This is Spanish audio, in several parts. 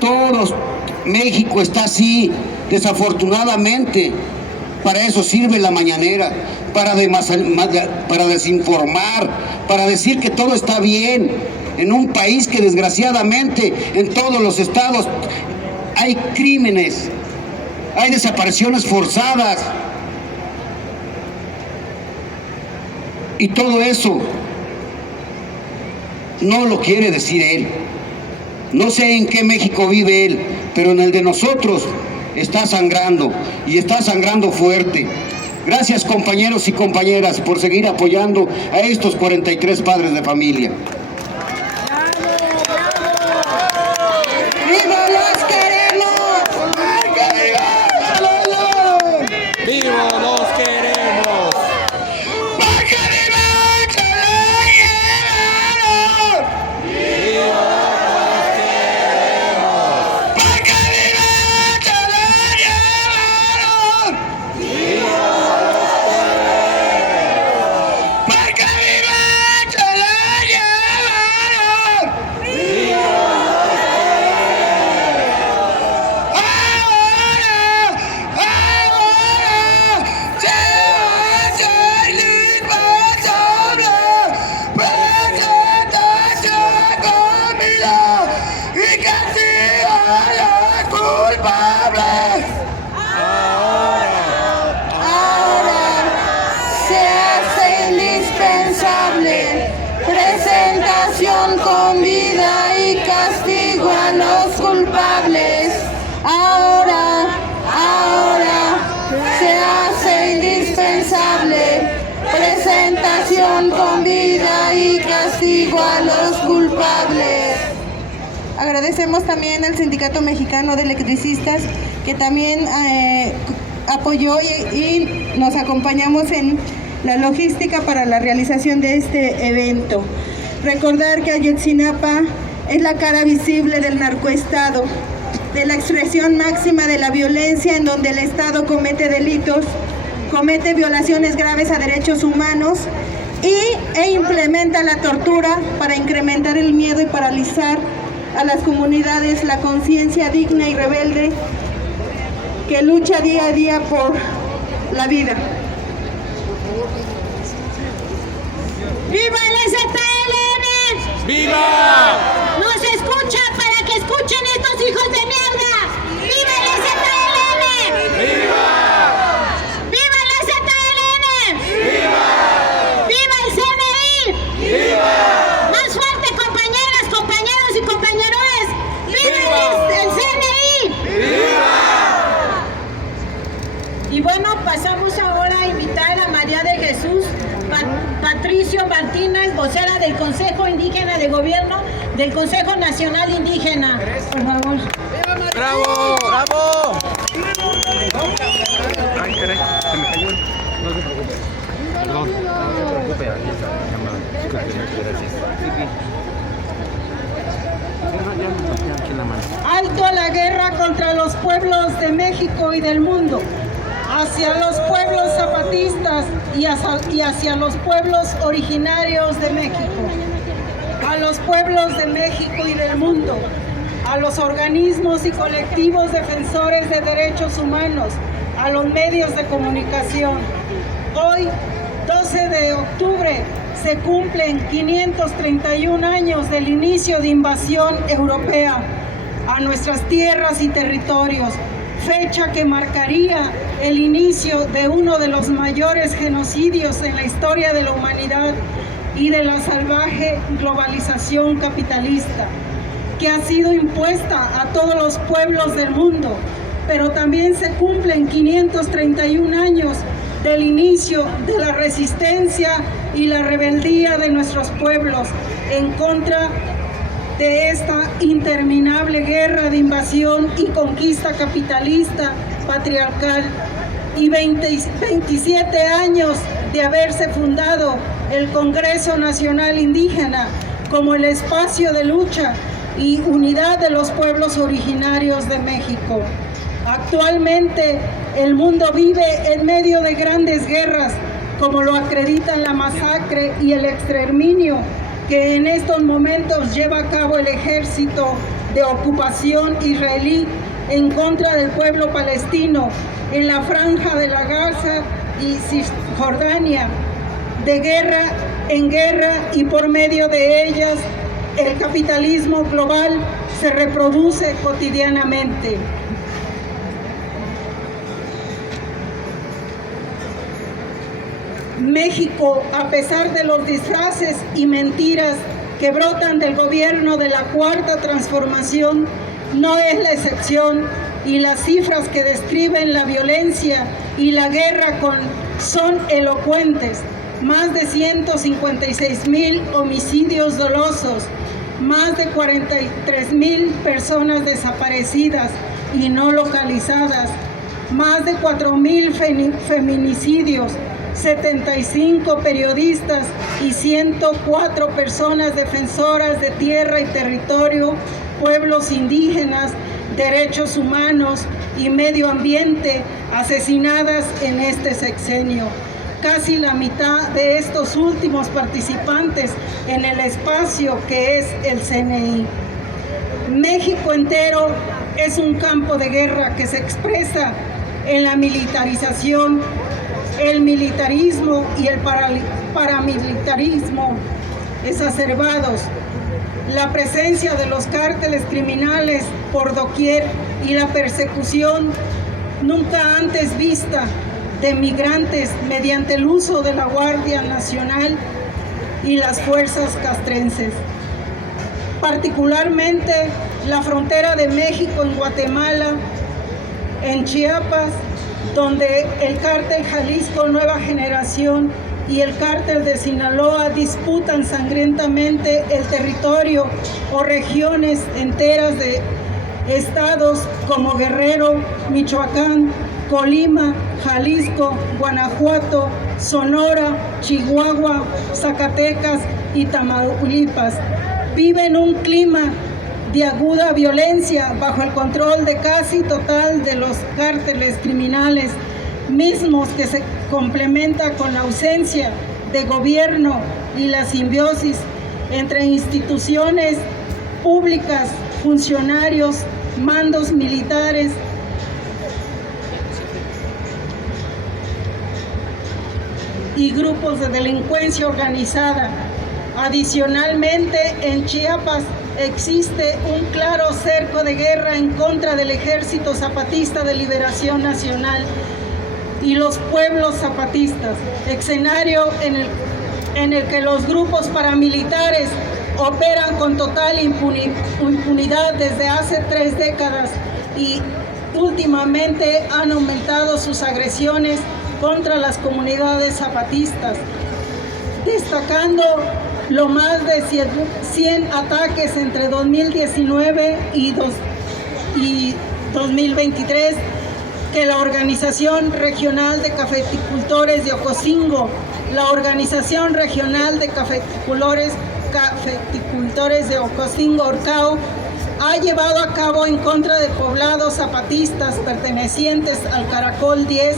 Todos, México está así, desafortunadamente. Para eso sirve la mañanera, para desinformar, para decir que todo está bien, en un país que desgraciadamente en todos los estados hay crímenes, hay desapariciones forzadas. Y todo eso no lo quiere decir él. No sé en qué México vive él, pero en el de nosotros está sangrando, y está sangrando fuerte. Gracias, compañeros y compañeras, por seguir apoyando a estos 43 padres de familia. ¡Viva los queremos! ¡Viva los queremos! Presentación con vida y castigo a los culpables. Ahora se hace indispensable. Presentación con vida y castigo a los culpables. Agradecemos también al Sindicato Mexicano de Electricistas, que también apoyó y nos acompañamos en la logística para la realización de este evento. Recordar que Ayotzinapa es la cara visible del narcoestado, de la expresión máxima de la violencia, en donde el Estado comete delitos, comete violaciones graves a derechos humanos e implementa la tortura para incrementar el miedo y paralizar a las comunidades, la conciencia digna y rebelde que lucha día a día por la vida. ¡Viva el ZLN! ¡Viva! ¡No se escucha para que escuchen estos hijos de mierda! ¡Viva el ZLN! ¡Viva! ¡Viva el ZLN! ¡Viva! ¡Viva el CNI! ¡Viva! ¡Más fuerte, compañeras, compañeros y compañeros! ¡Viva el CNI! ¡Viva! Y bueno, pasamos ahora a invitar a María de Jesús Patricio Martínez, vocera del Consejo Indígena de Gobierno del Consejo Nacional Indígena. Por favor. ¡Bravo! ¡Bravo! Ay, caray, se me cayó. No se preocupe. Perdón, no se preocupe. Aquí está la llamada. Gracias. Ya aquí en la mano. Alto a la guerra contra los pueblos de México y del mundo, hacia los pueblos zapatistas y hacia los pueblos originarios de México, a los pueblos de México y del mundo, a los organismos y colectivos defensores de derechos humanos, a los medios de comunicación. Hoy, 12 de octubre, se cumplen 531 años del inicio de invasión europea a nuestras tierras y territorios, fecha que marcaría el inicio de uno de los mayores genocidios en la historia de la humanidad y de la salvaje globalización capitalista, que ha sido impuesta a todos los pueblos del mundo, pero también se cumplen 531 años del inicio de la resistencia y la rebeldía de nuestros pueblos en contra de esta interminable guerra de invasión y conquista capitalista, patriarcal, y 27 años de haberse fundado el Congreso Nacional Indígena como el espacio de lucha y unidad de los pueblos originarios de México. Actualmente el mundo vive en medio de grandes guerras, como lo acreditan la masacre y el exterminio que en estos momentos lleva a cabo el ejército de ocupación israelí en contra del pueblo palestino en la franja de la Gaza y Cisjordania, de guerra en guerra, y por medio de ellas el capitalismo global se reproduce cotidianamente. México, a pesar de los disfraces y mentiras que brotan del gobierno de la Cuarta Transformación, no es la excepción, y las cifras que describen la violencia y la guerra son elocuentes. Más de 156,000 homicidios dolosos, más de 43,000 personas desaparecidas y no localizadas, más de 4,000 feminicidios, 75 periodistas y 104 personas defensoras de tierra y territorio, pueblos indígenas, derechos humanos y medio ambiente asesinadas en este sexenio. Casi la mitad de estos últimos participantes en el espacio que es el CNI. México entero es un campo de guerra que se expresa en la militarización, el militarismo y el paramilitarismo exacerbados, la presencia de los cárteles criminales por doquier y la persecución nunca antes vista de migrantes mediante el uso de la Guardia Nacional y las fuerzas castrenses. Particularmente la frontera de México en Guatemala, en Chiapas, donde el cártel Jalisco Nueva Generación y el cártel de Sinaloa disputan sangrientamente el territorio o regiones enteras de estados como Guerrero, Michoacán, Colima, Jalisco, Guanajuato, Sonora, Chihuahua, Zacatecas y Tamaulipas. Viven un clima de aguda violencia bajo el control de casi total de los cárteles criminales, mismos que se complementa con la ausencia de gobierno y la simbiosis entre instituciones públicas, funcionarios, mandos militares, y grupos de delincuencia organizada. Adicionalmente, en Chiapas existe un claro cerco de guerra en contra del Ejército Zapatista de Liberación Nacional y los pueblos zapatistas, escenario en el que los grupos paramilitares operan con total impunidad desde hace 3 décadas y últimamente han aumentado sus agresiones contra las comunidades zapatistas, destacando lo más de 100 ataques entre 2019 y 2023 que la Organización Regional de Cafeticultores de Ocosingo, la Organización Regional de Cafeticultores de Ocosingo, Orcao, ha llevado a cabo en contra de poblados zapatistas pertenecientes al Caracol 10,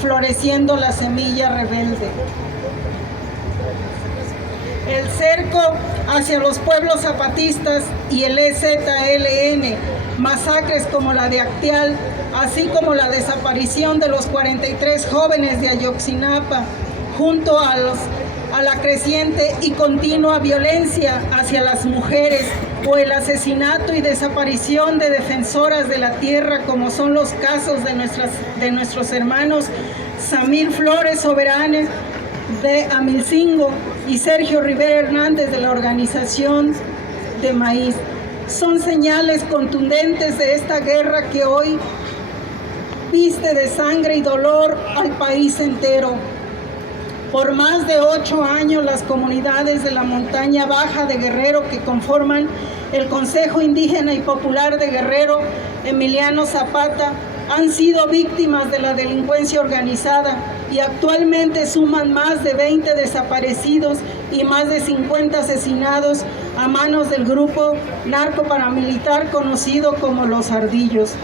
floreciendo la semilla rebelde. El cerco hacia los pueblos zapatistas y el EZLN, masacres como la de Acteal, así como la desaparición de los 43 jóvenes de Ayotzinapa, junto a la creciente y continua violencia hacia las mujeres, o el asesinato y desaparición de defensoras de la tierra, como son los casos de nuestros hermanos Samir Flores Soberanes de Amilcingo y Sergio Rivera Hernández de la Organización de Maíz. Son señales contundentes de esta guerra que hoy viste de sangre y dolor al país entero. Por más de 8 años, las comunidades de la montaña baja de Guerrero que conforman el Consejo Indígena y Popular de Guerrero, Emiliano Zapata, han sido víctimas de la delincuencia organizada y actualmente suman más de 20 desaparecidos y más de 50 asesinados a manos del grupo narco-paramilitar conocido como Los Ardillos,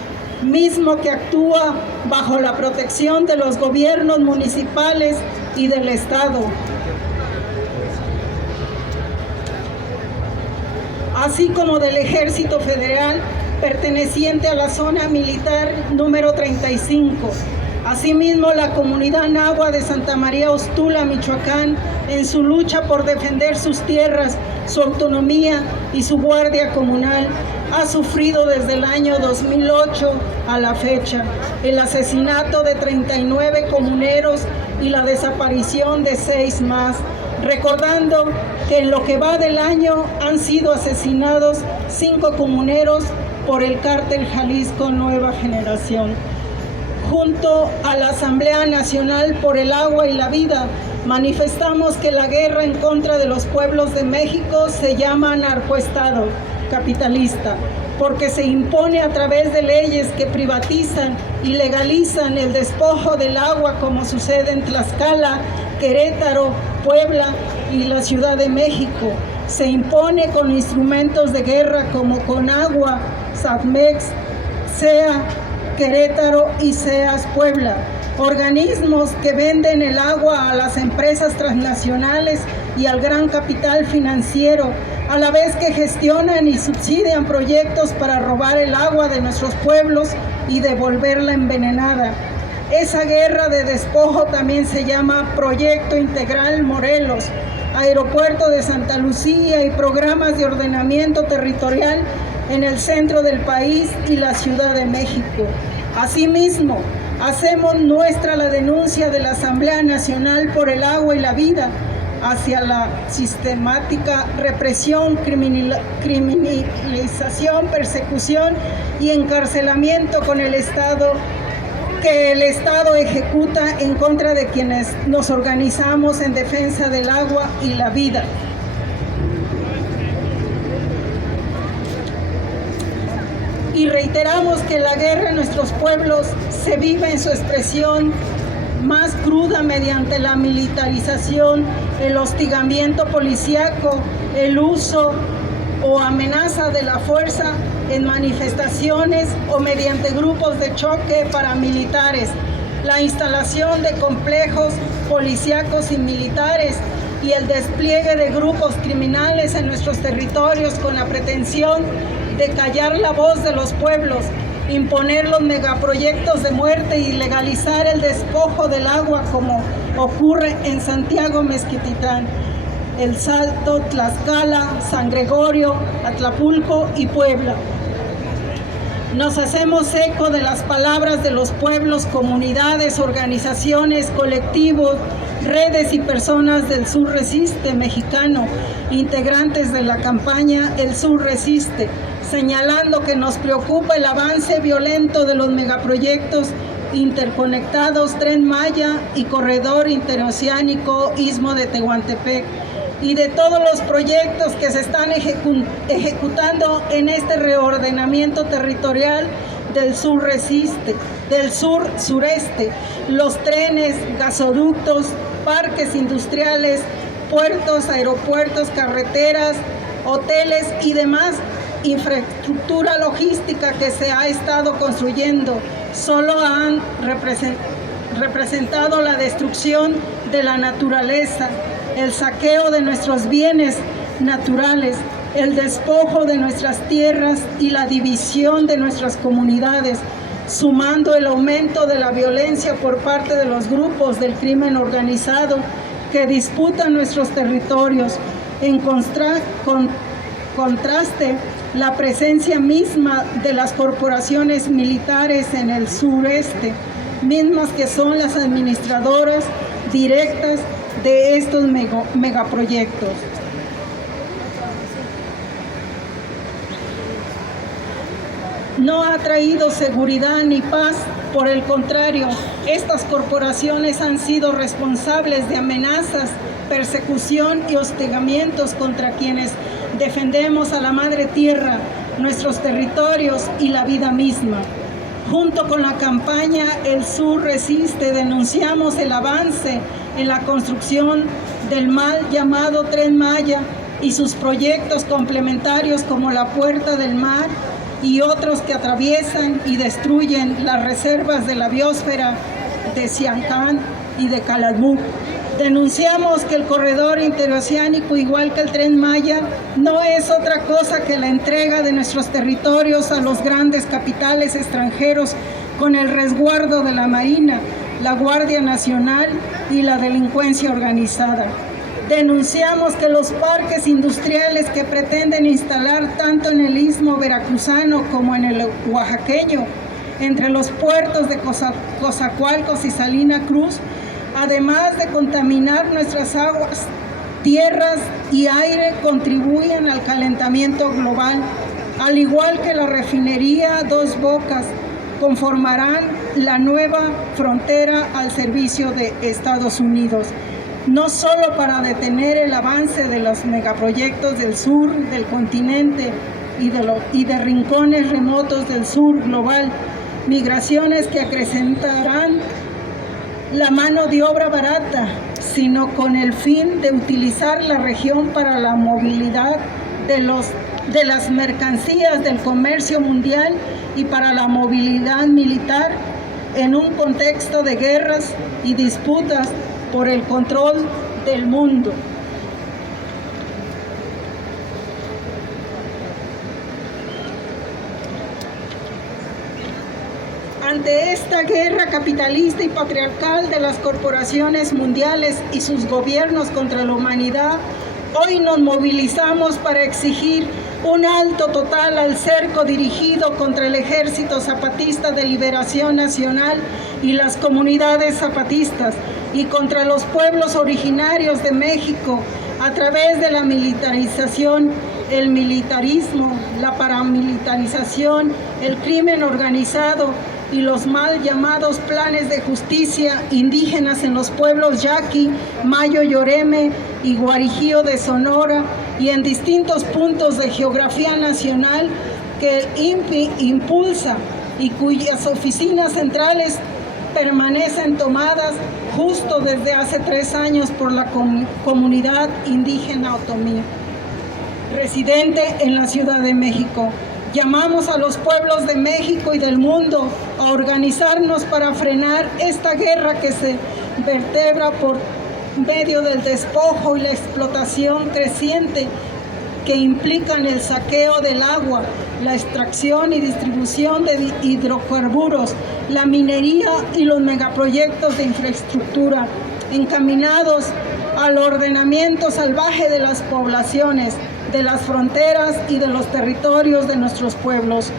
mismo que actúa bajo la protección de los gobiernos municipales y del Estado. así como del Ejército Federal perteneciente a la zona militar número 35. Asimismo, la comunidad náhuatl de Santa María Ostula, Michoacán, en su lucha por defender sus tierras, su autonomía y su guardia comunal, ha sufrido desde el año 2008 a la fecha el asesinato de 39 comuneros y la desaparición de 6 más, recordando que en lo que va del año han sido asesinados 5 comuneros por el cártel Jalisco Nueva Generación. Junto a la Asamblea Nacional por el Agua y la Vida, manifestamos que la guerra en contra de los pueblos de México se llama narcoestado capitalista, porque se impone a través de leyes que privatizan y legalizan el despojo del agua, como sucede en Tlaxcala, Querétaro, Puebla y la Ciudad de México. Se impone con instrumentos de guerra como Conagua, SATMEX, SEA, Querétaro y SEAS Puebla, organismos que venden el agua a las empresas transnacionales y al gran capital financiero, a la vez que gestionan y subsidian proyectos para robar el agua de nuestros pueblos y devolverla envenenada. Esa guerra de despojo también se llama Proyecto Integral Morelos, Aeropuerto de Santa Lucía y programas de ordenamiento territorial en el centro del país y la Ciudad de México. Asimismo, hacemos nuestra la denuncia de la Asamblea Nacional por el Agua y la Vida hacia la sistemática represión, criminalización, persecución y encarcelamiento con el Estado que el Estado ejecuta en contra de quienes nos organizamos en defensa del agua y la vida. Y reiteramos que la guerra en nuestros pueblos se vive en su expresión más cruda mediante la militarización, el hostigamiento policíaco, el uso o amenaza de la fuerza en manifestaciones o mediante grupos de choque paramilitares, la instalación de complejos policíacos y militares y el despliegue de grupos criminales en nuestros territorios con la pretensión de callar la voz de los pueblos, imponer los megaproyectos de muerte y legalizar el despojo del agua como ocurre en Santiago Mezquititlán, El Salto, Tlaxcala, San Gregorio, Atlapulco y Puebla. Nos hacemos eco de las palabras de los pueblos, comunidades, organizaciones, colectivos, redes y personas del Sur Resiste mexicano, integrantes de la campaña El Sur Resiste, señalando que nos preocupa el avance violento de los megaproyectos interconectados Tren Maya y Corredor Interoceánico Istmo de Tehuantepec, y de todos los proyectos que se están ejecutando en este reordenamiento territorial del Sur Resiste, del Sur Sureste, los trenes, gasoductos, parques industriales, puertos, aeropuertos, carreteras, hoteles y demás infraestructura logística que se ha estado construyendo, solo han representado la destrucción de la naturaleza, el saqueo de nuestros bienes naturales, el despojo de nuestras tierras y la división de nuestras comunidades, sumando el aumento de la violencia por parte de los grupos del crimen organizado que disputan nuestros territorios. En contraste, la presencia misma de las corporaciones militares en el sureste, mismas que son las administradoras directas de estos megaproyectos. No ha traído seguridad ni paz, por el contrario, estas corporaciones han sido responsables de amenazas, persecución y hostigamientos contra quienes defendemos a la madre tierra, nuestros territorios y la vida misma. Junto con la campaña El Sur Resiste, denunciamos el avance en la construcción del mal llamado Tren Maya y sus proyectos complementarios como la Puerta del Mar y otros que atraviesan y destruyen las reservas de la biosfera de Siancán y de Calalmú. Denunciamos que el corredor interoceánico, igual que el Tren Maya, no es otra cosa que la entrega de nuestros territorios a los grandes capitales extranjeros con el resguardo de la Marina, la Guardia Nacional y la delincuencia organizada. Denunciamos que los parques industriales que pretenden instalar tanto en el istmo veracruzano como en el oaxaqueño, entre los puertos de Coatzacoalcos y Salina Cruz, además de contaminar nuestras aguas, tierras y aire, contribuyen al calentamiento global, al igual que la refinería Dos Bocas, conformarán la nueva frontera al servicio de Estados Unidos, no solo para detener el avance de los megaproyectos del sur del continente y de rincones remotos del sur global, migraciones que acrecentarán la mano de obra barata, sino con el fin de utilizar la región para la movilidad de las mercancías del comercio mundial y para la movilidad militar en un contexto de guerras y disputas por el control del mundo. Ante esta guerra capitalista y patriarcal de las corporaciones mundiales y sus gobiernos contra la humanidad, hoy nos movilizamos para exigir un alto total al cerco dirigido contra el Ejército Zapatista de Liberación Nacional y las comunidades zapatistas y contra los pueblos originarios de México a través de la militarización, el militarismo, la paramilitarización, el crimen organizado y los mal llamados planes de justicia indígenas en los pueblos Yaqui, Mayo Yoreme y Guarijío de Sonora y en distintos puntos de geografía nacional que el INPI impulsa y cuyas oficinas centrales permanecen tomadas justo desde hace 3 años por la comunidad indígena otomí, residente en la Ciudad de México. Llamamos a los pueblos de México y del mundo a organizarnos para frenar esta guerra que se vertebra por medio del despojo y la explotación creciente que implican el saqueo del agua, la extracción y distribución de hidrocarburos, la minería y los megaproyectos de infraestructura encaminados al ordenamiento salvaje de las poblaciones, de las fronteras y de los territorios de nuestros pueblos.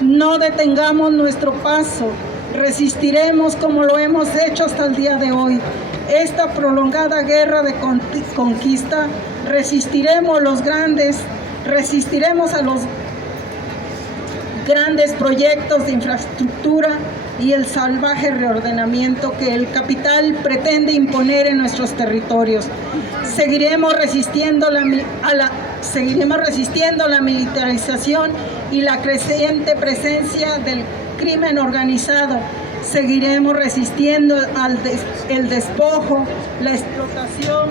No detengamos nuestro paso, resistiremos como lo hemos hecho hasta el día de hoy. Esta prolongada guerra de conquista, resistiremos a los grandes grandes proyectos de infraestructura y el salvaje reordenamiento que el capital pretende imponer en nuestros territorios. Seguiremos resistiendo la militarización y la creciente presencia del crimen organizado. Seguiremos resistiendo el despojo, la explotación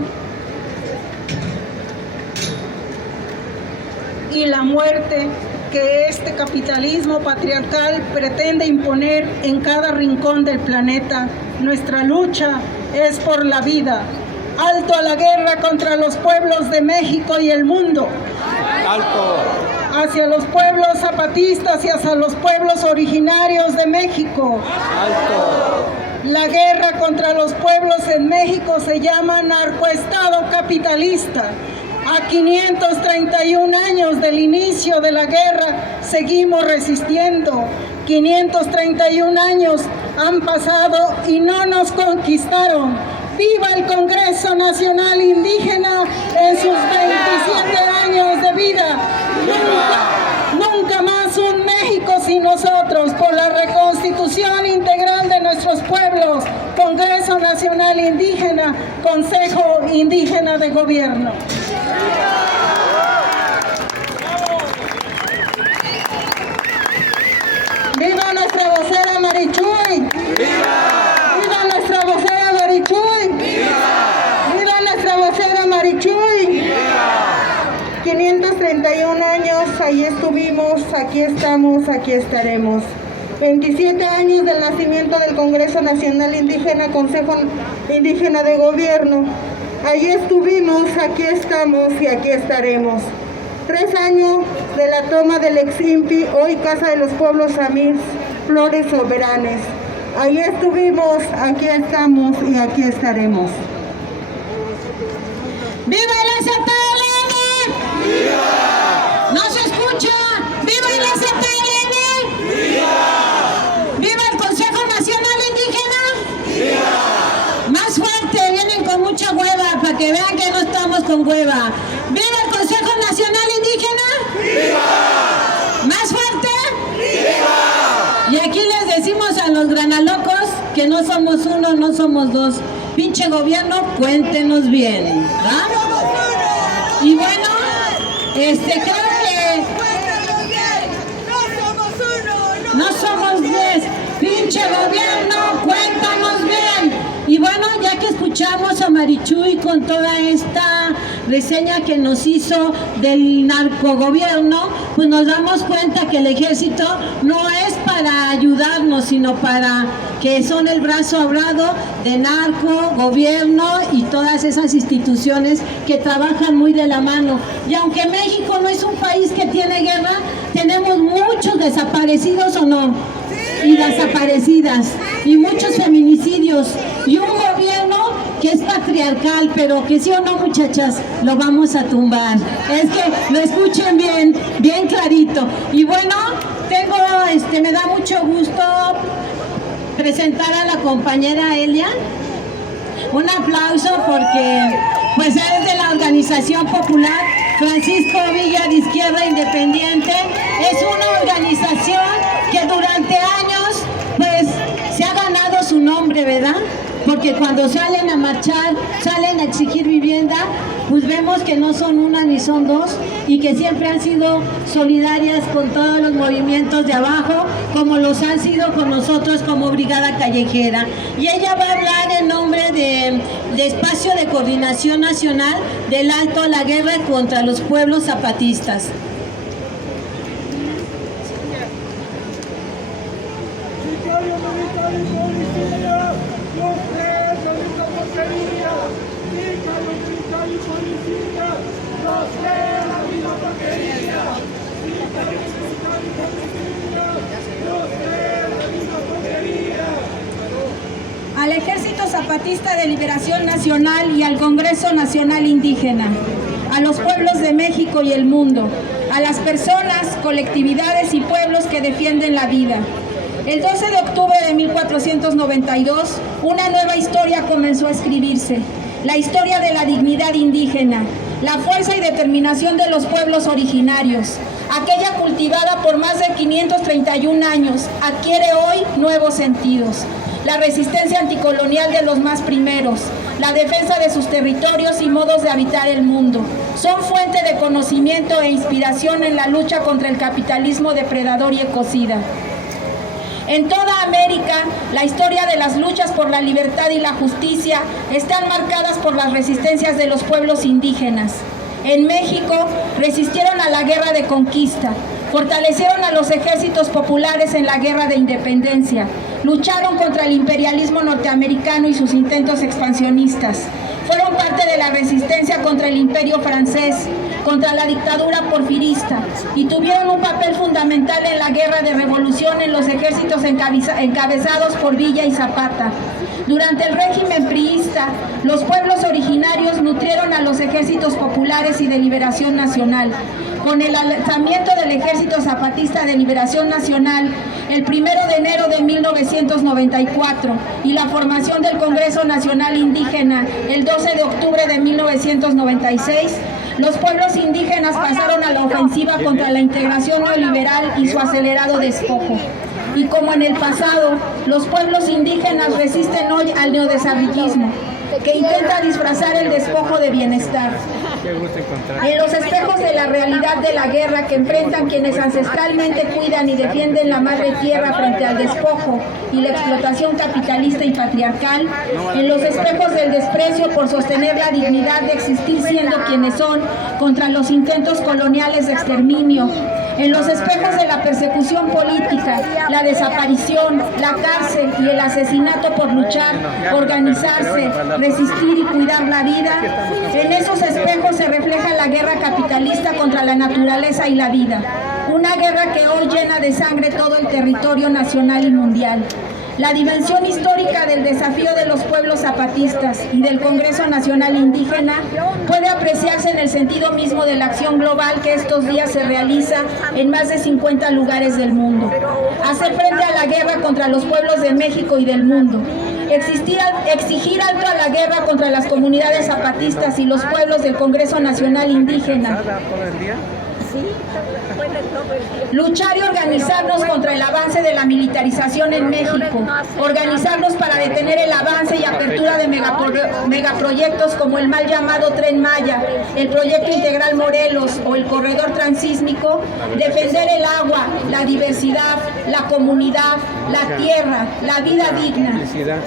y la muerte que este capitalismo patriarcal pretende imponer en cada rincón del planeta. Nuestra lucha es por la vida. ¡Alto a la guerra contra los pueblos de México y el mundo! ¡Alto! Hacia los pueblos zapatistas y hacia los pueblos originarios de México. ¡Alto! La guerra contra los pueblos en México se llama narcoestado capitalista. A 531 años del inicio de la guerra, seguimos resistiendo. 531 años han pasado y no nos conquistaron. ¡Viva el Congreso Nacional Indígena en sus 27 años de vida! Nunca más un México sin nosotros, por la reconstitución integral de nuestros pueblos. Congreso Nacional Indígena, Consejo Indígena de Gobierno. ¡Viva nuestra vocera Marichuy! ¡Viva nuestra vocera Marichuy! ¡Viva nuestra vocera Marichuy! 531 años, ahí estuvimos, aquí estamos, aquí estaremos. 27 años del nacimiento del Congreso Nacional Indígena, Consejo Indígena de Gobierno. Allí estuvimos, aquí estamos y aquí estaremos. 3 años de la toma del ex-INPI, hoy Casa de los Pueblos Samís, Flores Soberanes. Allí estuvimos, aquí estamos y aquí estaremos. ¡Viva el ZLN! ¡Viva! ¿No se escucha? ¡Viva el ZLN! ¡Viva! ¡Viva el Consejo Nacional Indígena! ¡Viva! Más fuerte, vienen con mucha hueva, para que vean que no estamos con hueva. ¡Viva el Consejo Nacional Indígena! ¡Viva! ¿Más fuerte? ¡Viva! Y aquí les decimos a los granalocos que no somos uno, no somos dos. Pinche gobierno, cuéntenos bien, ¿va? Y bueno, creo que no somos 10. Pinche gobierno, cuéntanos bien. Y bueno, ya que escuchamos a Marichuy con toda esta reseña que nos hizo del narcogobierno, pues nos damos cuenta que el ejército no es para ayudarnos, sino para que son el brazo hablado de narco, gobierno y todas esas instituciones que trabajan muy de la mano. Y aunque México no es un país que tiene guerra, tenemos muchos desaparecidos o no, y desaparecidas, y muchos feminicidios, y un gobierno que es patriarcal, pero que sí o no, muchachas, lo vamos a tumbar. Es que lo escuchen bien, bien clarito. Y bueno, me da mucho gusto presentar a la compañera Elia. Un aplauso porque pues es de la Organización Popular Francisco Villa de Izquierda Independiente. Es una organización que durante años pues se ha ganado su nombre, ¿verdad? Porque cuando salen a marchar, salen a exigir vivienda, pues vemos que no son una ni son dos y que siempre han sido solidarias con todos los movimientos de abajo, como los han sido con nosotros como Brigada Callejera. Y ella va a hablar en nombre de Espacio de Coordinación Nacional del Alto a la Guerra contra los Pueblos Zapatistas. Al Ejército Zapatista de Liberación Nacional y al Congreso Nacional Indígena, a los pueblos de México y el mundo, a las personas, colectividades y pueblos que defienden la vida. El 12 de octubre de 1492, una nueva historia comenzó a escribirse, la historia de la dignidad indígena, la fuerza y determinación de los pueblos originarios. Aquella cultivada por más de 531 años, adquiere hoy nuevos sentidos. La resistencia anticolonial de los más primeros, la defensa de sus territorios y modos de habitar el mundo, son fuente de conocimiento e inspiración en la lucha contra el capitalismo depredador y ecocida. En toda América, la historia de las luchas por la libertad y la justicia están marcadas por las resistencias de los pueblos indígenas. En México, resistieron a la guerra de conquista, fortalecieron a los ejércitos populares en la guerra de independencia, lucharon contra el imperialismo norteamericano y sus intentos expansionistas, fueron parte de la resistencia contra el imperio francés, contra la dictadura porfirista y tuvieron un papel fundamental en la guerra de revolución en los ejércitos encabezados por Villa y Zapata. Durante el régimen priista, los pueblos originarios nutrieron a los ejércitos populares y de liberación nacional. Con el alzamiento del Ejército Zapatista de Liberación Nacional, el 1 de enero de 1994, y la formación del Congreso Nacional Indígena, el 12 de octubre de 1996, los pueblos indígenas pasaron a la ofensiva contra la integración neoliberal y su acelerado despojo. Y como en el pasado, los pueblos indígenas resisten hoy al neodesarrollismo, que intenta disfrazar el despojo de bienestar. En los espejos de la realidad de la guerra que enfrentan quienes ancestralmente cuidan y defienden la madre tierra frente al despojo y la explotación capitalista y patriarcal, en los espejos del desprecio por sostener la dignidad de existir siendo quienes son contra los intentos coloniales de exterminio, En los espejos de la persecución política, la desaparición, la cárcel y el asesinato por luchar, organizarse, resistir y cuidar la vida, en esos espejos se refleja la guerra capitalista contra la naturaleza y la vida. Una guerra que hoy llena de sangre todo el territorio nacional y mundial. La dimensión histórica del desafío de los pueblos zapatistas y del Congreso Nacional Indígena puede apreciarse en el sentido mismo de la acción global que estos días se realiza en más de 50 lugares del mundo. Hacer frente a la guerra contra los pueblos de México y del mundo. Exigir alto a la guerra contra las comunidades zapatistas y los pueblos del Congreso Nacional Indígena. Luchar y organizarnos contra el avance de la militarización en México, organizarnos para detener el avance y apertura de megaproyectos como el mal llamado Tren Maya, el Proyecto Integral Morelos o el Corredor Transísmico, defender el agua, la diversidad, la comunidad, la tierra, la vida digna.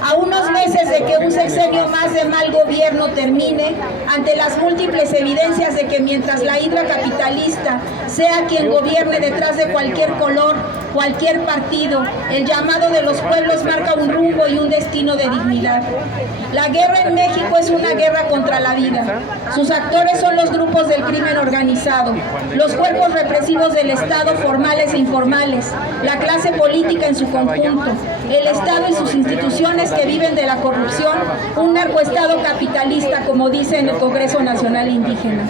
A unos meses de que un sexenio más de mal gobierno termine, ante las múltiples evidencias de que mientras la hidra capitalista sea quien gobierne detrás de cualquier color, cualquier partido, el llamado de los pueblos marca un rumbo y un destino de dignidad. La guerra en México es una guerra contra la vida. Sus actores son los grupos del crimen organizado, los cuerpos represivos del Estado formales e informales, la clase política en su conjunto, el Estado y sus instituciones que viven de la corrupción, un narcoestado capitalista, como dice en el Congreso Nacional Indígena.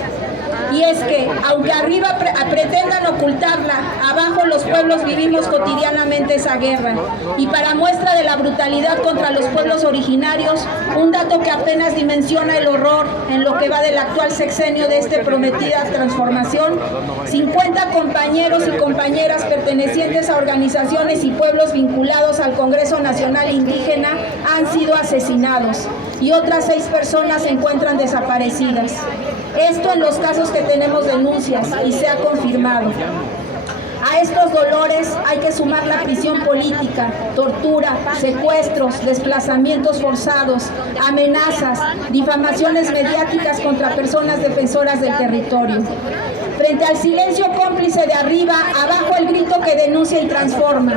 Y es que, aunque arriba pretendan ocultarla, abajo los pueblos vivimos cotidianamente esa guerra. Y para muestra de la brutalidad contra los pueblos originarios, un dato que apenas dimensiona el horror en lo que va del actual sexenio de esta prometida transformación, 50 compañeros y compañeras pertenecientes a organizaciones y pueblos vinculados al Congreso Nacional Indígena han sido asesinados y otras 6 personas se encuentran desaparecidas. Esto en los casos que tenemos denuncias y se ha confirmado. A estos dolores hay que sumar la prisión política, tortura, secuestros, desplazamientos forzados, amenazas, difamaciones mediáticas contra personas defensoras del territorio. Frente al silencio cómplice de arriba, abajo el grito que denuncia y transforma.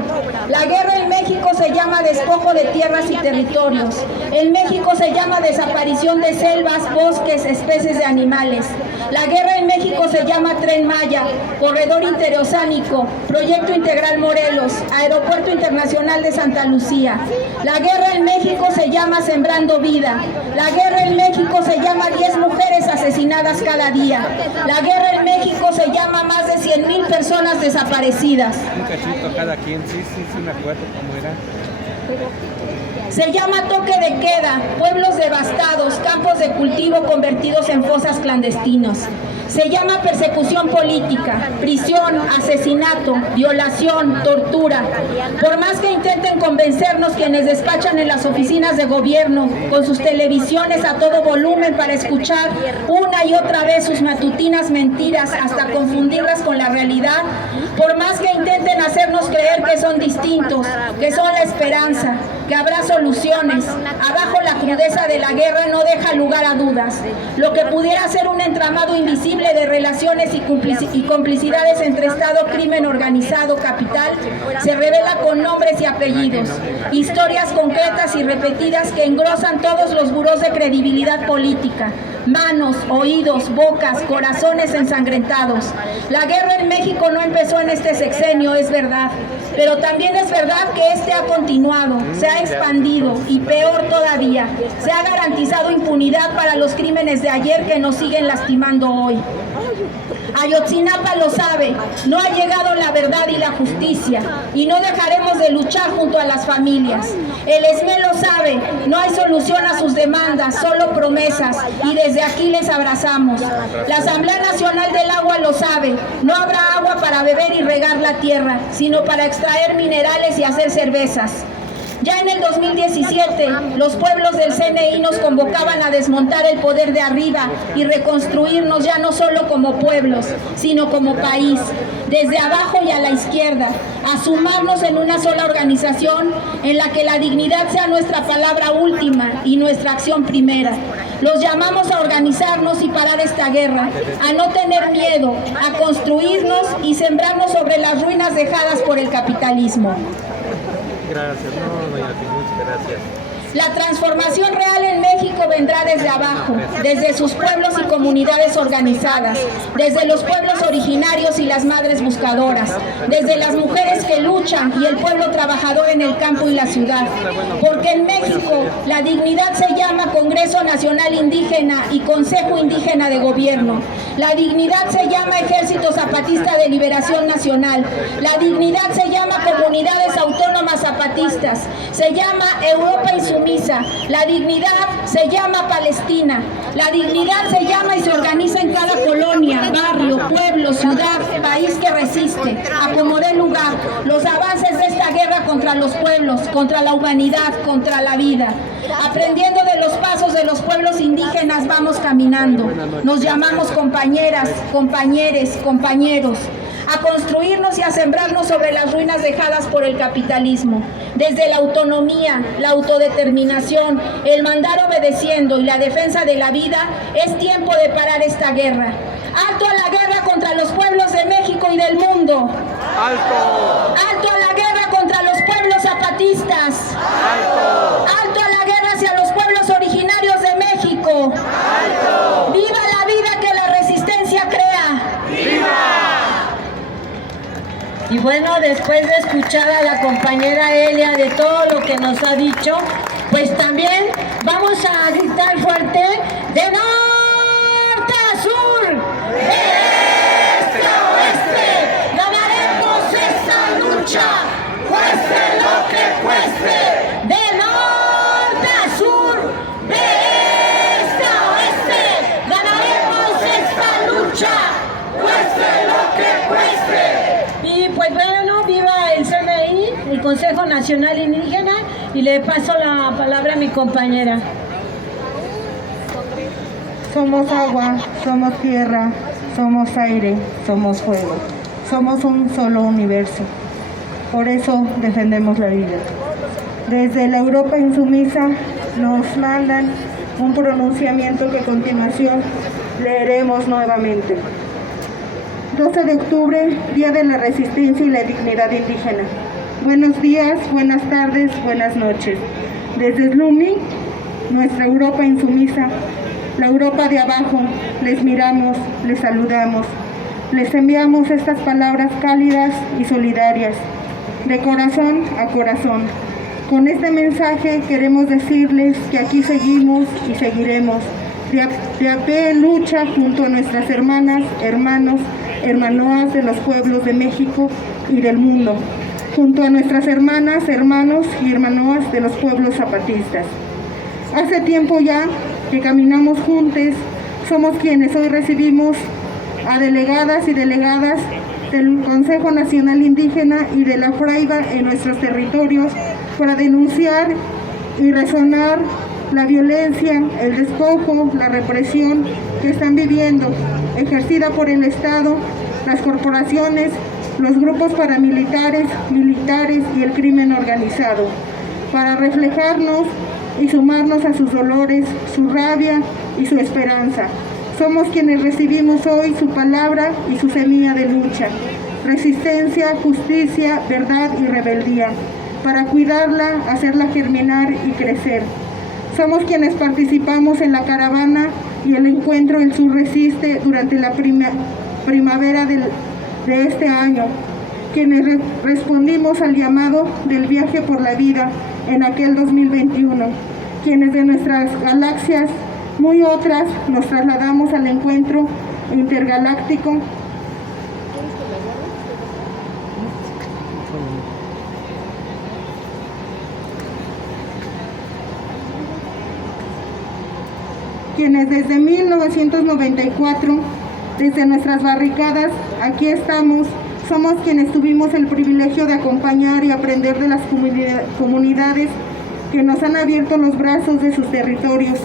La guerra en México se llama despojo de tierras y territorios. En México se llama desaparición de selvas, bosques, especies de animales. La guerra en México se llama Tren Maya, Corredor Interoceánico, Proyecto Integral Morelos, Aeropuerto Internacional de Santa Lucía. La guerra en México se llama Sembrando Vida. La guerra en México se llama 10 mujeres asesinadas cada día. La guerra en México se llama más de 100,000 personas desaparecidas. Un cachito cada quien, sí, me acuerdo cómo era. Se llama toque de queda, pueblos devastados, campos de cultivo convertidos en fosas clandestinos. Se llama persecución política, prisión, asesinato, violación, tortura. Por más que intenten convencernos quienes despachan en las oficinas de gobierno con sus televisiones a todo volumen para escuchar una y otra vez sus matutinas mentiras hasta confundirlas con la realidad, por más que intenten hacernos creer que son distintos, que son la esperanza, que habrá soluciones, abajo la crudeza de la guerra no deja lugar a dudas. Lo que pudiera ser un entramado invisible de relaciones y complicidades entre Estado, crimen organizado, capital, se revela con nombres y apellidos, historias concretas y repetidas que engrosan todos los burós de credibilidad política, manos, oídos, bocas, corazones ensangrentados. La guerra en México no empezó en este sexenio, es verdad, pero también es verdad que este ha continuado, se ha expandido y peor todavía, se ha garantizado impunidad para los crímenes de ayer que nos siguen lastimando hoy. Ayotzinapa lo sabe, no ha llegado la verdad y la justicia y no dejaremos de luchar junto a las familias. El ESME lo sabe, no hay solución a sus demandas, solo promesas y desde aquí les abrazamos. La Asamblea Nacional del Agua lo sabe, no habrá agua para beber y regar la tierra, sino para extraer minerales y hacer cervezas. Ya en el 2017, los pueblos del CNI nos convocaban a desmontar el poder de arriba y reconstruirnos ya no solo como pueblos, sino como país. desde abajo y a la izquierda, a sumarnos en una sola organización en la que la dignidad sea nuestra palabra última y nuestra acción primera. Los llamamos a organizarnos y parar esta guerra, a no tener miedo, a construirnos y sembrarnos sobre las ruinas dejadas por el capitalismo. Gracias, no, doña Beatriz, muchas gracias. La transformación real en México vendrá desde abajo, desde sus pueblos y comunidades organizadas, desde los pueblos originarios y las madres buscadoras, desde las mujeres que luchan y el pueblo trabajador en el campo y la ciudad. Porque en México la dignidad se llama Congreso Nacional Indígena y Consejo Indígena de Gobierno. La dignidad se llama Ejército Zapatista de Liberación Nacional. La dignidad se llama Comunidades Autónomas Zapatistas. Se llama Europa Insumisa. La dignidad se llama Palestina. La dignidad se llama y se organiza en cada colonia, barrio, pueblo, ciudad, país que resiste, a como dé lugar, los avances de esta guerra contra los pueblos, contra la humanidad, contra la vida. Aprendiendo de los pasos de los pueblos indígenas vamos caminando. Nos llamamos compañeras, compañeres, compañeros, a construirnos y a sembrarnos sobre las ruinas dejadas por el capitalismo. Desde la autonomía, la autodeterminación, el mandar obedeciendo y la defensa de la vida, es tiempo de parar esta guerra. ¡Alto a la guerra contra los pueblos de México y del mundo! ¡Alto! ¡Alto a la guerra contra los pueblos zapatistas! ¡Alto! ¡Alto a la guerra hacia los pueblos originarios de México! ¡Alto! ¡Viva la vida que la resistencia crea! ¡Viva! Y bueno, después de escuchar a la compañera Elia de todo lo que nos ha dicho, pues también vamos a gritar fuerte: de norte a sur, de este a oeste, ganaremos esta lucha, cueste lo que cueste. De norte a sur, de este a oeste, ganaremos esta lucha, cueste lo que cueste. Y pues bueno, viva el CNI, el Consejo Nacional Indígena, y le paso la palabra a mi compañera. Somos agua, somos tierra, somos aire, somos fuego. Somos un solo universo. Por eso defendemos la vida. Desde la Europa insumisa nos mandan un pronunciamiento que a continuación leeremos nuevamente. 12 de octubre, Día de la Resistencia y la Dignidad Indígena. Buenos días, buenas tardes, buenas noches. Desde Slumi, nuestra Europa insumisa, la Europa de abajo, les miramos, les saludamos, les enviamos estas palabras cálidas y solidarias, de corazón a corazón. Con este mensaje queremos decirles que aquí seguimos y seguiremos, de a pie en lucha junto a nuestras hermanas, hermanos, hermanoas de los pueblos de México y del mundo, junto a nuestras hermanas, hermanos y hermanoas de los pueblos zapatistas. Hace tiempo ya que caminamos juntos, somos quienes hoy recibimos a delegadas y delegadas del Consejo Nacional Indígena y de la Fraiba en nuestros territorios para denunciar y resonar la violencia, el despojo, la represión que están viviendo, ejercida por el Estado, las corporaciones, los grupos paramilitares, militares y el crimen organizado, para reflejarnos y sumarnos a sus dolores, su rabia y su esperanza. Somos quienes recibimos hoy su palabra y su semilla de lucha, resistencia, justicia, verdad y rebeldía, para cuidarla, hacerla germinar y crecer. Somos quienes participamos en la caravana y el encuentro El Sur Resiste durante la primavera de este año, quienes respondimos al llamado del viaje por la vida en aquel 2021, quienes de nuestras galaxias, muy otras, nos trasladamos al encuentro intergaláctico quienes desde 1994, desde nuestras barricadas, aquí estamos, somos quienes tuvimos el privilegio de acompañar y aprender de las comunidades que nos han abierto los brazos de sus territorios,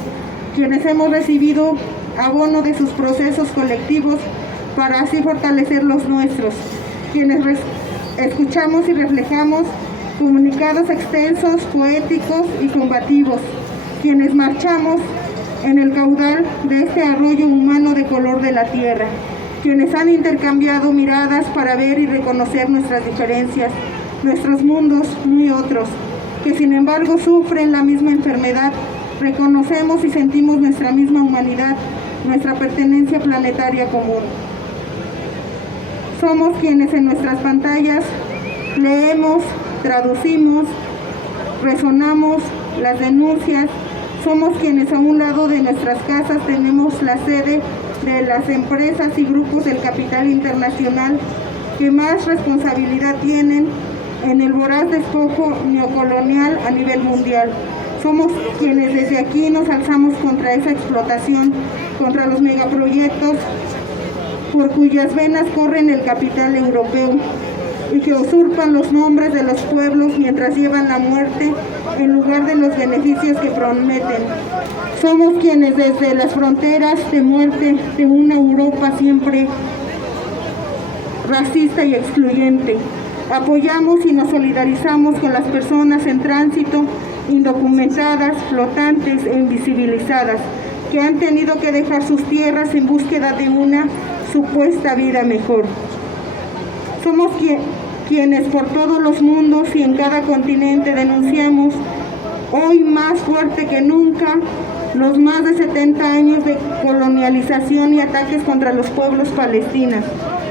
quienes hemos recibido abono de sus procesos colectivos para así fortalecer los nuestros, quienes escuchamos y reflejamos comunicados extensos, poéticos y combativos, quienes marchamos en el caudal de este arroyo humano de color de la tierra, quienes han intercambiado miradas para ver y reconocer nuestras diferencias, nuestros mundos muy otros, que sin embargo sufren la misma enfermedad, reconocemos y sentimos nuestra misma humanidad, nuestra pertenencia planetaria común. Somos quienes en nuestras pantallas leemos, traducimos, resonamos las denuncias, somos quienes a un lado de nuestras casas tenemos la sede de las empresas y grupos del capital internacional que más responsabilidad tienen en el voraz despojo neocolonial a nivel mundial. Somos quienes desde aquí nos alzamos contra esa explotación, contra los megaproyectos por cuyas venas corren el capital europeo y que usurpan los nombres de los pueblos mientras llevan la muerte en lugar de los beneficios que prometen. Somos quienes desde las fronteras de muerte de una Europa siempre racista y excluyente, apoyamos y nos solidarizamos con las personas en tránsito, indocumentadas, flotantes e invisibilizadas, que han tenido que dejar sus tierras en búsqueda de una supuesta vida mejor. Somos quienes por todos los mundos y en cada continente denunciamos, hoy más fuerte que nunca, los más de 70 años de colonialización y ataques contra los pueblos palestinos.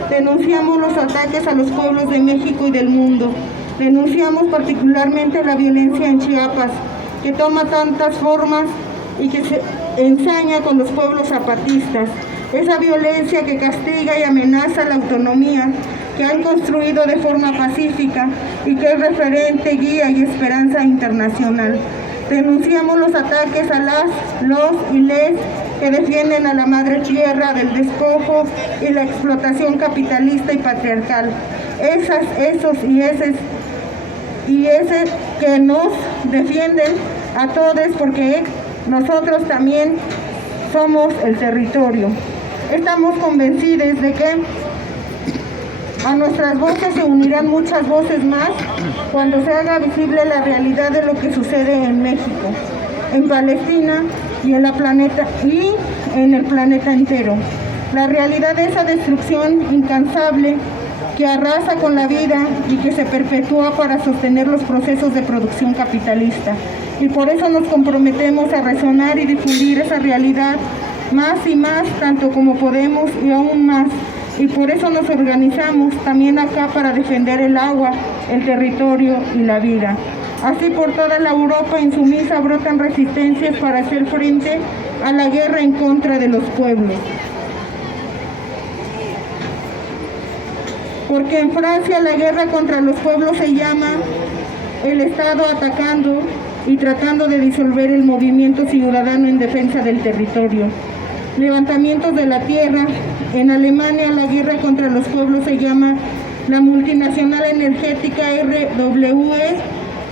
Denunciamos los ataques a los pueblos de México y del mundo. Denunciamos particularmente la violencia en Chiapas, que toma tantas formas y que se ensaña con los pueblos zapatistas. Esa violencia que castiga y amenaza la autonomía que han construido de forma pacífica y que es referente, guía y esperanza internacional. Denunciamos los ataques a los y les que defienden a la madre tierra del despojo y la explotación capitalista y patriarcal. Esos que nos defienden a todos, porque nosotros también somos el territorio. Estamos convencidos de que a nuestras voces se unirán muchas voces más cuando se haga visible la realidad de lo que sucede en México, en Palestina y en el planeta entero. La realidad de esa destrucción incansable que arrasa con la vida y que se perpetúa para sostener los procesos de producción capitalista. Y por eso nos comprometemos a resonar y difundir esa realidad más y más, tanto como podemos y aún más. Y por eso nos organizamos también acá para defender el agua, el territorio y la vida. Así por toda la Europa insumisa brotan resistencias para hacer frente a la guerra en contra de los pueblos. Porque en Francia la guerra contra los pueblos se llama el Estado atacando y tratando de disolver el movimiento ciudadano en defensa del territorio. Levantamientos de la tierra. En Alemania la guerra contra los pueblos se llama la multinacional energética RWE,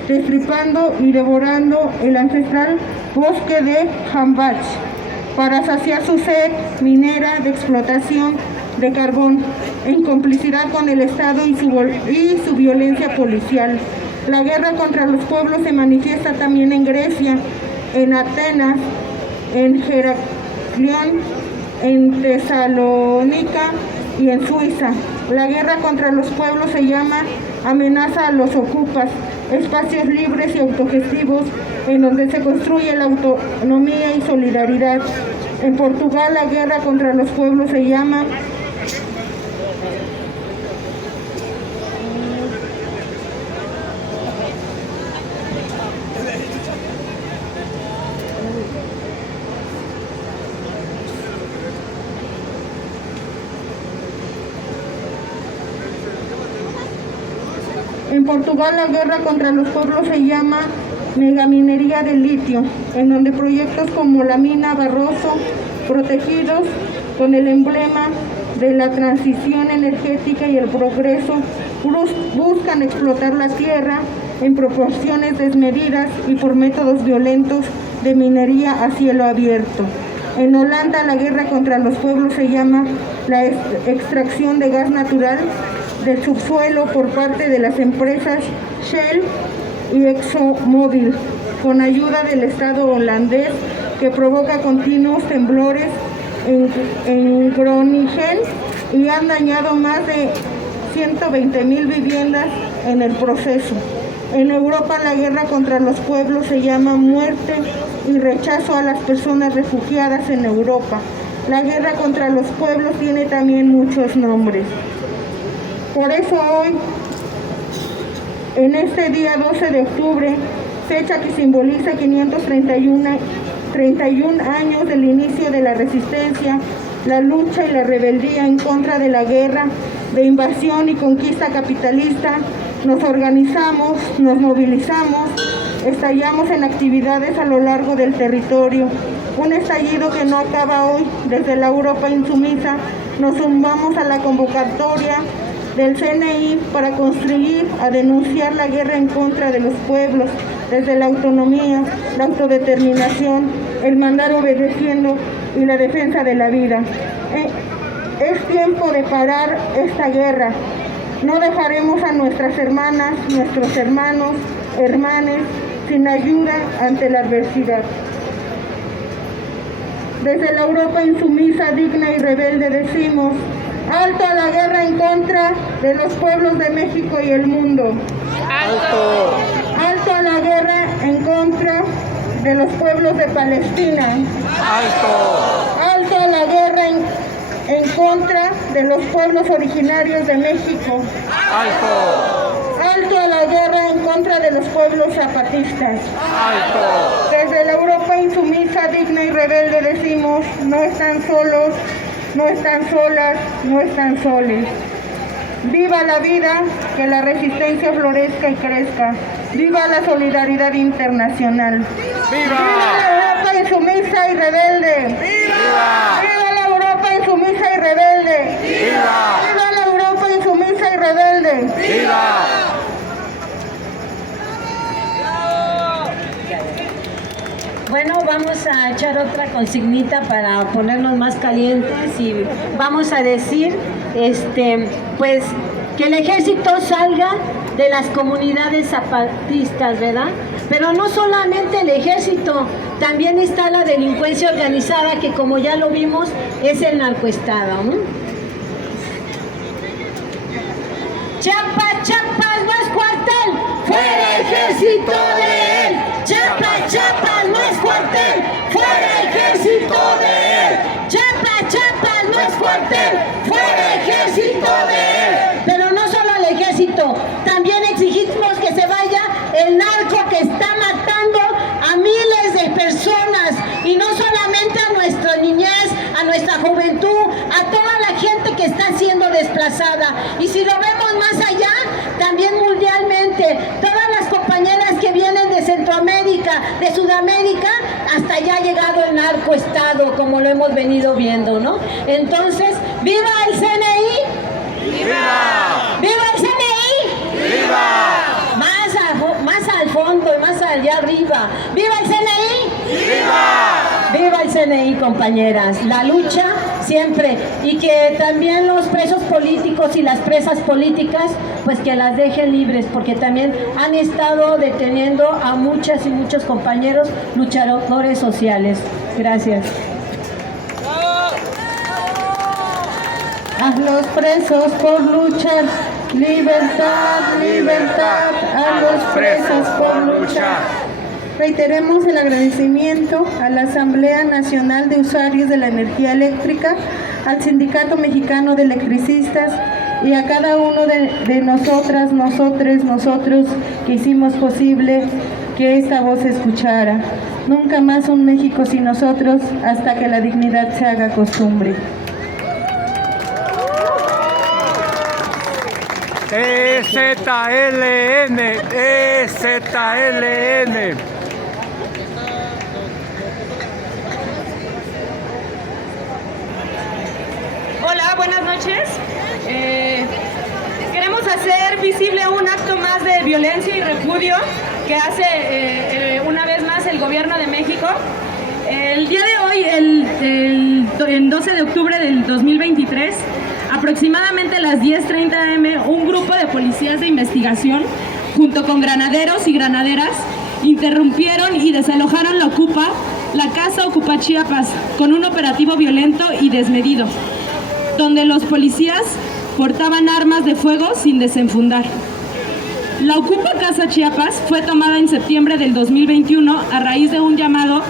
destripando y devorando el ancestral bosque de Hambach para saciar su sed minera de explotación de carbón, en complicidad con el Estado y su violencia policial. La guerra contra los pueblos se manifiesta también en Grecia, en Atenas, en Heraclión, en Tesalónica y en Suiza. La guerra contra los pueblos se llama amenaza a los ocupas, espacios libres y autogestivos en donde se construye la autonomía y solidaridad. En Portugal la guerra contra los pueblos se llama la guerra contra los pueblos se llama megaminería de litio, en donde proyectos como la mina Barroso, protegidos con el emblema de la transición energética y el progreso, buscan explotar la tierra en proporciones desmedidas y por métodos violentos de minería a cielo abierto. En Holanda la guerra contra los pueblos se llama la extracción de gas natural del subsuelo por parte de las empresas Shell y ExxonMobil, con ayuda del Estado holandés, que provoca continuos temblores en Groningen y han dañado más de 120,000 viviendas en el proceso. En Europa, la guerra contra los pueblos se llama muerte y rechazo a las personas refugiadas en Europa. La guerra contra los pueblos tiene también muchos nombres. Por eso hoy, en este día 12 de octubre, fecha que simboliza 531 años del inicio de la resistencia, la lucha y la rebeldía en contra de la guerra de invasión y conquista capitalista, nos organizamos, nos movilizamos, estallamos en actividades a lo largo del territorio. Un estallido que no acaba hoy. Desde la Europa insumisa nos sumamos a la convocatoria del CNI para construir, a denunciar la guerra en contra de los pueblos, desde la autonomía, la autodeterminación, el mandar obedeciendo y la defensa de la vida. Es tiempo de parar esta guerra. No dejaremos a nuestras hermanas, nuestros hermanos, hermanes, sin ayuda ante la adversidad. Desde la Europa insumisa, digna y rebelde decimos: alto a la guerra en contra de los pueblos de México y el mundo. ¡Alto! Alto a la guerra en contra de los pueblos de Palestina. ¡Alto! Alto a la guerra en contra de los pueblos originarios de México. ¡Alto! Alto a la guerra en contra de los pueblos zapatistas. ¡Alto! Desde la Europa insumisa, digna y rebelde decimos: no están solos, no están solas, no están soles. Viva la vida, que la resistencia florezca y crezca. Viva la solidaridad internacional. ¡Viva! ¡Viva la Europa insumisa y rebelde! ¡Viva! ¡Viva la Europa insumisa y rebelde! ¡Viva! ¡Viva la Europa insumisa y rebelde! ¡Viva! Bueno, vamos a echar otra consignita para ponernos más calientes y vamos a decir, pues, que el ejército salga de las comunidades zapatistas, ¿verdad? Pero no solamente el ejército, también está la delincuencia organizada, que como ya lo vimos, es el narcoestado, ¿no? Chiapas, Chiapas, no es cuartel, fuera ejército de él. Chiapas, Chiapas, no es cuartel, fuera ejército de él. Chiapas, Chiapas, no es cuartel, fuera ejército de él. Pero no solo al ejército, también exigimos que se vaya el narco que está matando a miles de personas, y no solamente a nuestra niñez, a nuestra juventud, a toda la gente que está siendo desplazada. Y si lo vemos más allá, también mundialmente, todas las compañeras que vienen de Centroamérica, de Sudamérica, hasta allá ha llegado el narcoestado, como lo hemos venido viendo, ¿no? Entonces, ¡viva el CNI! ¡Viva! ¡Viva el CNI! ¡Viva! Más al fondo y más allá arriba. ¡Viva el CNI! ¡Viva! ¡Viva el CNI, compañeras! La lucha siempre, y que también los presos políticos y las presas políticas, pues que las dejen libres, porque también han estado deteniendo a muchas y muchos compañeros luchadores sociales. Gracias. A los presos por luchar, libertad, libertad, a los presos por luchar. Reiteremos el agradecimiento a la Asamblea Nacional de Usuarios de la Energía Eléctrica, al Sindicato Mexicano de Electricistas y a cada uno de nosotras, nosotros que hicimos posible que esta voz se escuchara. Nunca más un México sin nosotros, hasta que la dignidad se haga costumbre. EZLN, EZLN. Hola, buenas noches. Queremos hacer visible un acto más de violencia y repudio que hace una vez más el gobierno de México. El día de hoy, el 12 de octubre del 2023, Aproximadamente a las 10:30 am, un grupo de policías de investigación, junto con granaderos y granaderas, interrumpieron y desalojaron la casa Ocupa Chiapas, con un operativo violento y desmedido, donde los policías portaban armas de fuego sin desenfundar. La Ocupa Casa Chiapas fue tomada en septiembre del 2021 a raíz de un llamado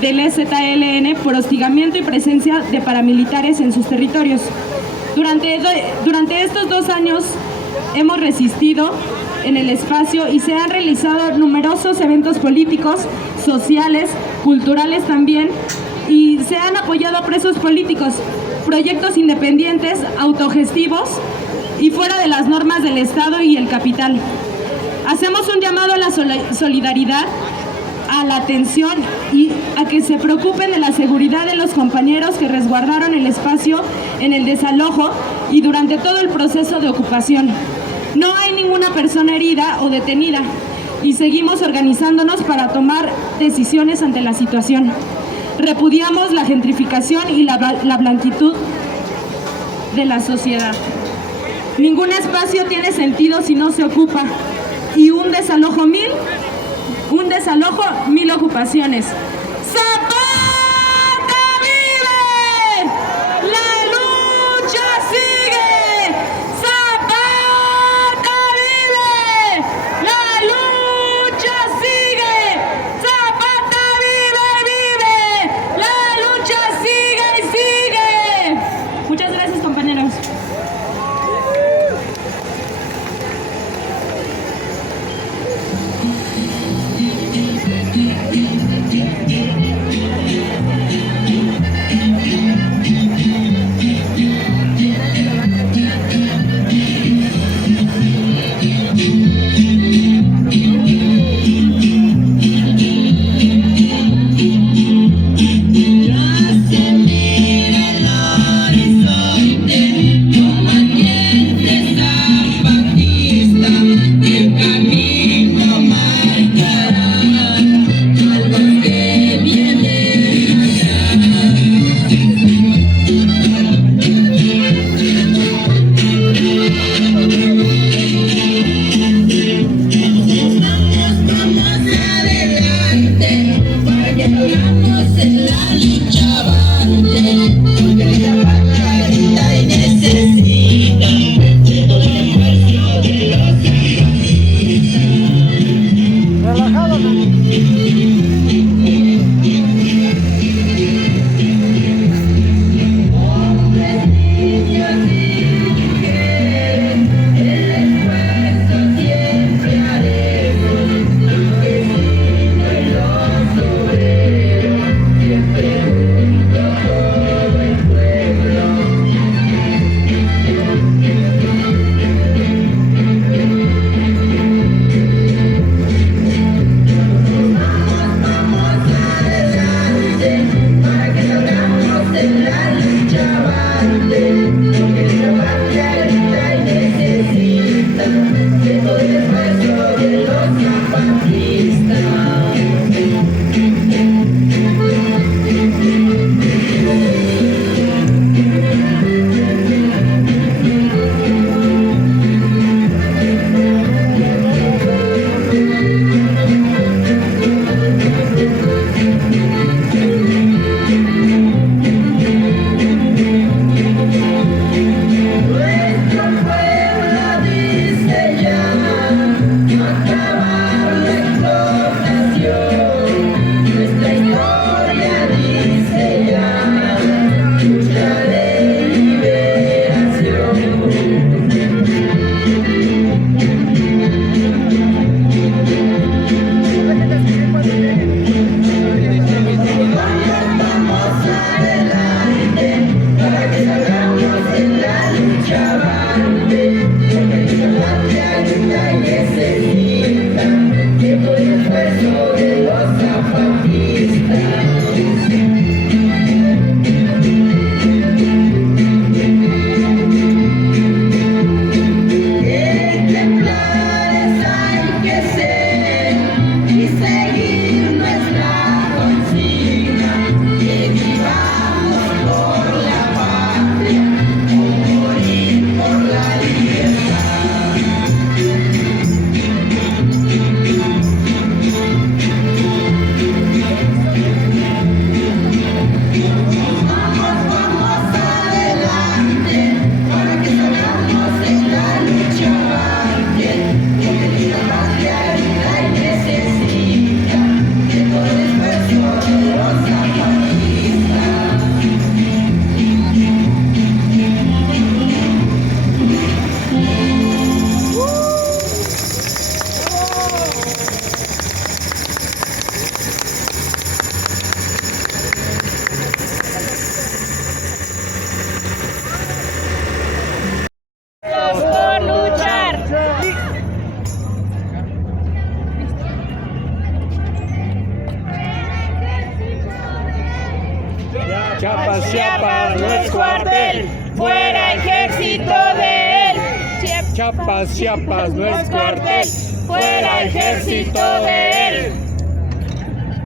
del EZLN por hostigamiento y presencia de paramilitares en sus territorios. Durante estos 2 años hemos resistido en el espacio y se han realizado numerosos eventos políticos, sociales, culturales también, y se han apoyado a presos políticos, proyectos independientes, autogestivos y fuera de las normas del Estado y el capital. Hacemos un llamado a la solidaridad, a la atención y a que se preocupen de la seguridad de los compañeros que resguardaron el espacio en el desalojo y durante todo el proceso de ocupación. No hay ninguna persona herida o detenida y seguimos organizándonos para tomar decisiones ante la situación. Repudiamos la gentrificación y la blanquitud de la sociedad. Ningún espacio tiene sentido si no se ocupa, y un desalojo, 1000 ocupaciones. ¡Zapata vive! ¡La lucha sigue! ¡Zapata vive! ¡La lucha sigue! ¡Zapata vive, vive! ¡La lucha sigue y sigue! Muchas gracias, compañeros. Chiapas, Chiapas no es cuartel, fuera ejército de él. Chiapas, Chiapas no es cuartel, fuera ejército de él.